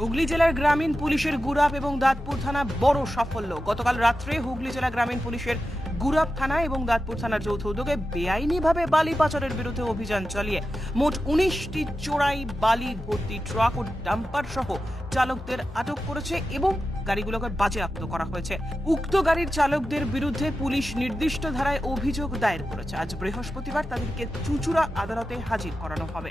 হুগলি জেলার গ্রামীণ পুলিশের গুরাপ এবং দাঁতপুর থানা বড় সাফল্য। গতকাল রাত্রে হুগলি জেলা গ্রামীণ পুলিশের গুরাপ থানা এবং দাঁতপুর থানার যৌথ উদ্যোগে বেআইনিভাবে বালি পাচারের বিরুদ্ধে অভিযান চালিয়ে মোট 19টি চোরাই বালি ভর্তি ট্রাক ও ডাম্পার সহ চালকদের আটক করেছে এবং গাড়িগুলোকে বাজেয়াপ্ত করা হয়েছে। উক্ত গাড়ির চালকদের বিরুদ্ধে পুলিশ নির্দিষ্ট ধারায় অভিযোগ দায়ের করেছে। আজ বৃহস্পতিবার তাদেরকে চুঁচুড়া আদালতে হাজির করানো হবে।